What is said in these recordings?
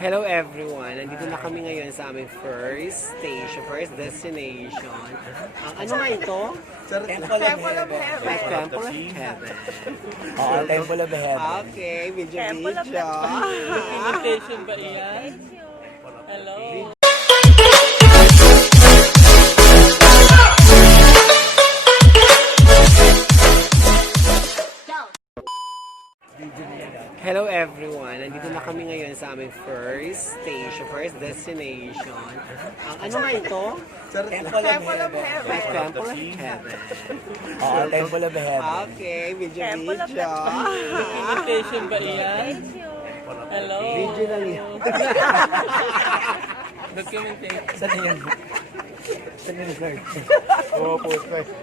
Hello everyone! Nandito na kami ngayon sa aming first station, first destination. Ano nga ito? Temple of Heaven. Temple of Heaven. Oo, Temple of Heaven. Okay, video. Invitation ba iyan? Hello? Hello everyone! Nandito na kami ngayon sa aming first station, first destination. Ano nga ito? Temple of Heaven. Temple of Heaven. Oo, Temple of Heaven. Okay, video. Invitation ba iyan? Hello? Video na niya. Documentation. Saan yan? Saan yung search? Oo, post.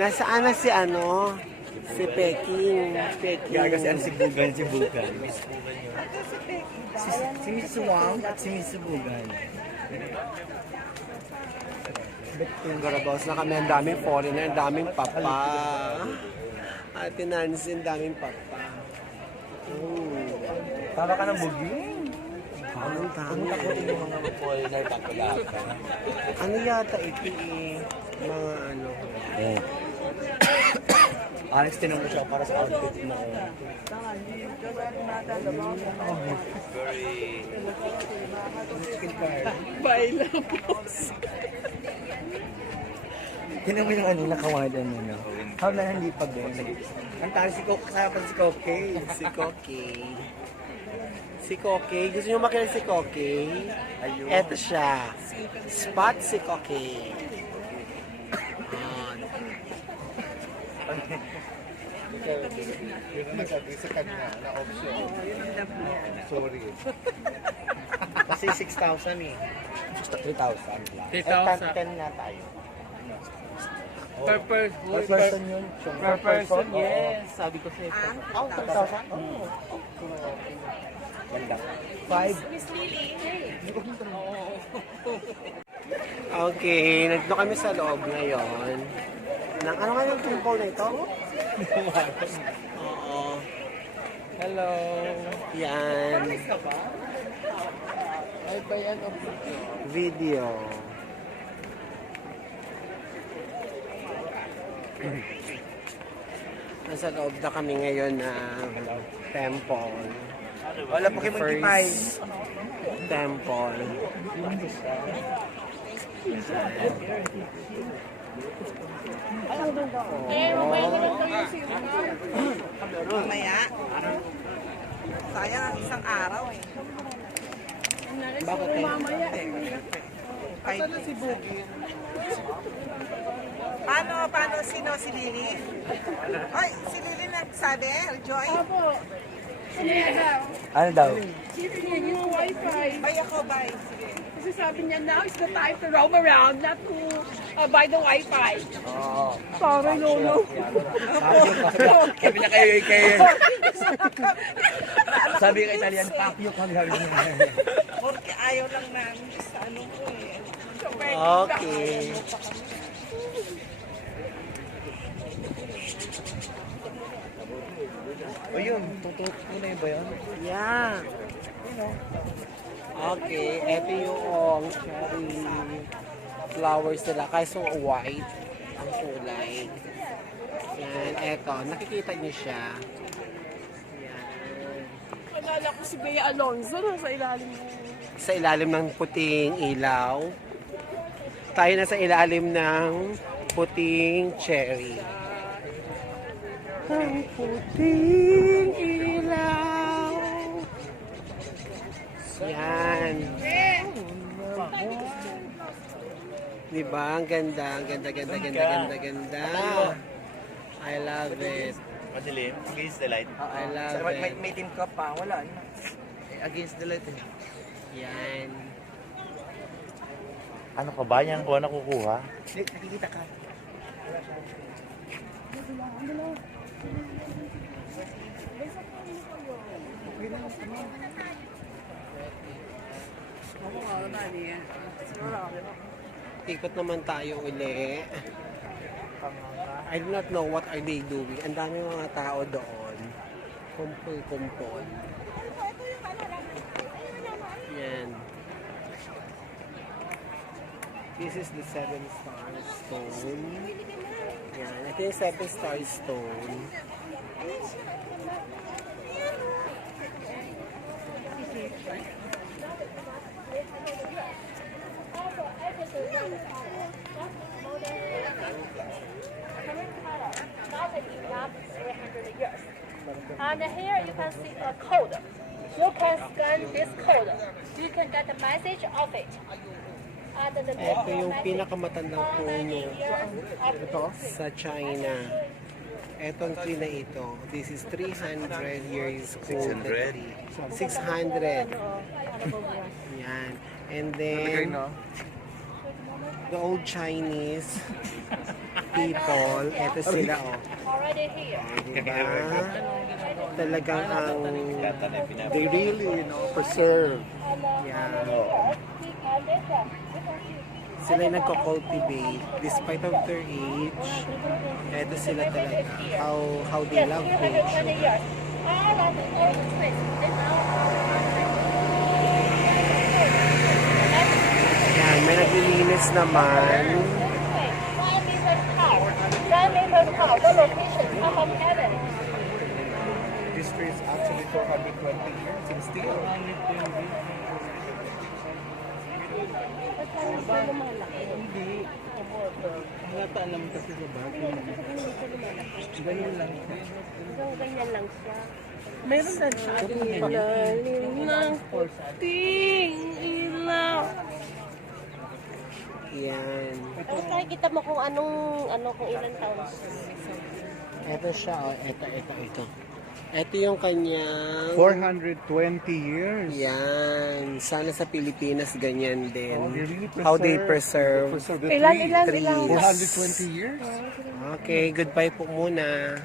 Nasaan na si ano? Si Peking. Kaya kasi ang sibugan. Si Miss Wang at si Miss Sibugan. Yung Garabaos na kami, ang daming foreigner, ang daming papa. Ate Nancy, ang daming papa. Tama ka ng buging. Ang dami. Takutin yung mga foreigner pagkagaka. Ano yata ito eh? Mga ano. Oo. Alex, tinong ko siya para sa outfit na Bailamos. Tinan mo yung ano, nakawadan mo na. How na hindi pa doon? Ang tari si Coke, kasama pa si Coke. Si Koki. Si Koki. Gusto nyo makilala si Koki? Ayun. Eto siya. Spot si Koki. Yun ang nasabi sa kanya na option. Sorry. Kasi 6,000 eh. 3,000 lang. 3,000. 10 na tayo. Per person. Per person yun. Per person, yes. Sabi ko sa'yo. Oh, 3,000? Oo. Ganda. 5. Okay, nandito kami sa loob ngayon. Ano nga yung temple na ito? Oo. Hello. Yan. Ay, bayan of Video. Nasa loob na kami ngayon na temple. Wala Pokemon Kipay. Temple. Mamaya. Sayang ang isang araw eh. Bakit Saan na si Boogie? Paano sino si Lily? Oy, si Lily nagsabi, Joy? Ano daw? Yung Wi-Fi. Bay ako, bay. Sige. Kasi sabi niya, now is the time to roam around, not to buy the Wi-Fi. Oo. Sorry, Lolo. Sabi niya kayo. Sabi ka Italian, fuck you kami. Porque ayaw lang namin sa ano ko eh. Okay. O yun, tunay ba yun? Yeah. Okay, ito yung cherry flowers nila. Kaso white ang kulay. Yan, eto. Nakikita niyo siya. Yan. Akala ko si Bea Alonzo sa ilalim mo. Sa ilalim ng puting ilaw. Tayo na sa ilalim ng puting cherry. Ang puting ilaw. Yan. Diba? Ang ganda. Ang ganda. I love it. Madilim, against the light. I love it. May team cup pa, wala. Against the light eh. Yan. Ano ka ba? Yan ko nakukuha? Nakikita ka. Ikot naman tayo uli. I do not know what are they doing. Ang dami mga tao doon. Kumpol-kumpol. Yan. This is the 7-star stone. Yan. Ito yung 7-star stone. And here you can see a code. You can scan this code. You can get the message of it. And the Ito yung pinakamatandang puno Ito? sa China. Etong tree na ito. This is 300 years old. 600. Yan. And then, the old Chinese people, ito sila, oh. Already here. Diba? Talagang ang they really, preserve. Yan. Sila yung nagko-cultivate despite of their age. Ito sila talaga. How they love 20 nature. years. All of the old trees, they now Yan, may naglilinis naman. 5 meters tall. 10 meters tall. The location come from heaven. This tree is actually 420 years and still. Hindi. Halata naman kasi sa bagay. Ganyan lang. Ganyan lang siya. Meron na siya. Galing ng puting ilaw. Yan. Ang nakikita mo kung kung ilang taon siya. Ito siya, oh. Ito. Ito yung kanyang... 420 years. Yan. Sana sa Pilipinas ganyan din. Oh, they really How they preserve preserve the Ilan, tree. ilan, trees. ilan? 420 years. Okay, goodbye po muna.